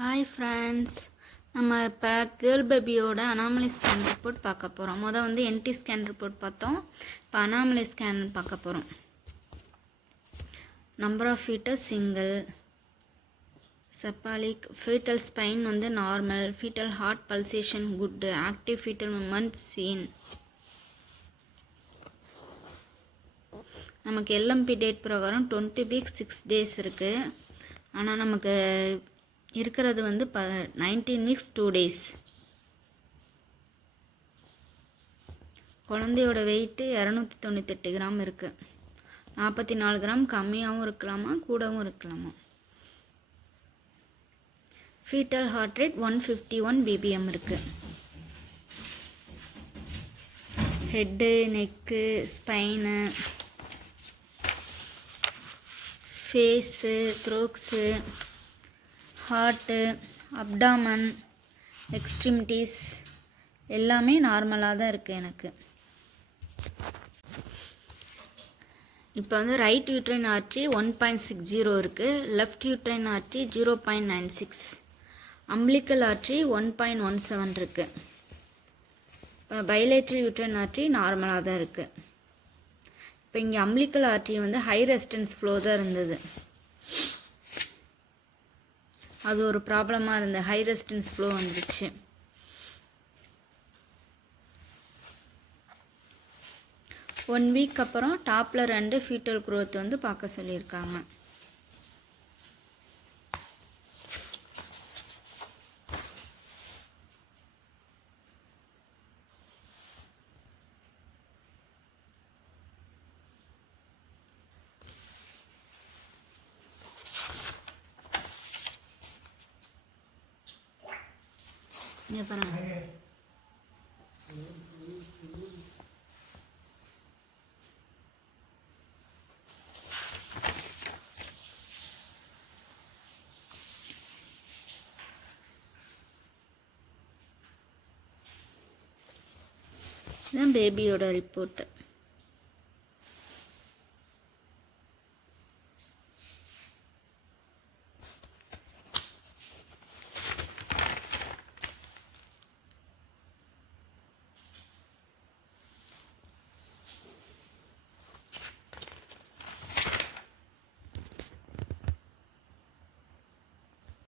Hi friends, நம்ம இப்போ girl பேபியோட அனாமலி ஸ்கேன் ரிப்போர்ட் பார்க்க போகிறோம். வந்து என்டி ஸ்கேன் ரிப்போர்ட் பார்த்தோம். இப்போ அனாமலி ஸ்கேன் பார்க்க போகிறோம். Number of foetus single, cephalic, foetal spine வந்து normal, foetal heart pulsation good, active foetal movement seen. நமக்கு எல்எம்பி டேட் பிரகாரம் 20 வீக்ஸ் 6 days இருக்குது. ஆனால் நமக்கு இருக்கிறது வந்து 19 வீக்ஸ் 2 days. குழந்தையோட வெயிட்டு 298 கிராம் இருக்குது. 44 கிராம் கம்மியாகவும் இருக்கலாமா கூடவும் இருக்கலாமா. ஃபீட்டல் ஹார்ட் ரேட் 151 BPM இருக்குது. Head, neck, spine, face, thorax, heart, abdomen, extremities எல்லாமே நார்மலாக தான் இருக்குது எனக்கு. இப்போ வந்து ரைட் யூட்ரைன் ஆர்ட்ரி 1.60 இருக்குது, left uterine artery 0.96, umbilical artery 1.17 இருக்குது. இப்போ பைலேட்ரல் யூட்ரைன் ஆர்ட்ரி நார்மலாக தான் இருக்குது. இப்போ இங்கே அம்பிளிக்கல் ஆர்ட்ரி வந்து ஹை ரெசிஸ்டன்ஸ் ஃப்ளோ தான் இருந்தது. அது ஒரு ப்ராப்ளமாக இருந்தது. ஹை ரெசிஸ்டன்ஸ் ஃப்ளோ வந்துடுச்சு. ஒன் வீக் அப்புறம் டாப்லர் அண்டு ஃபீட்டல் க்ரோத் வந்து பார்க்க சொல்லியிருக்காங்க. இங்கே பாருங்க, இதுதான் பேபியோட ரிப்போர்ட்டு.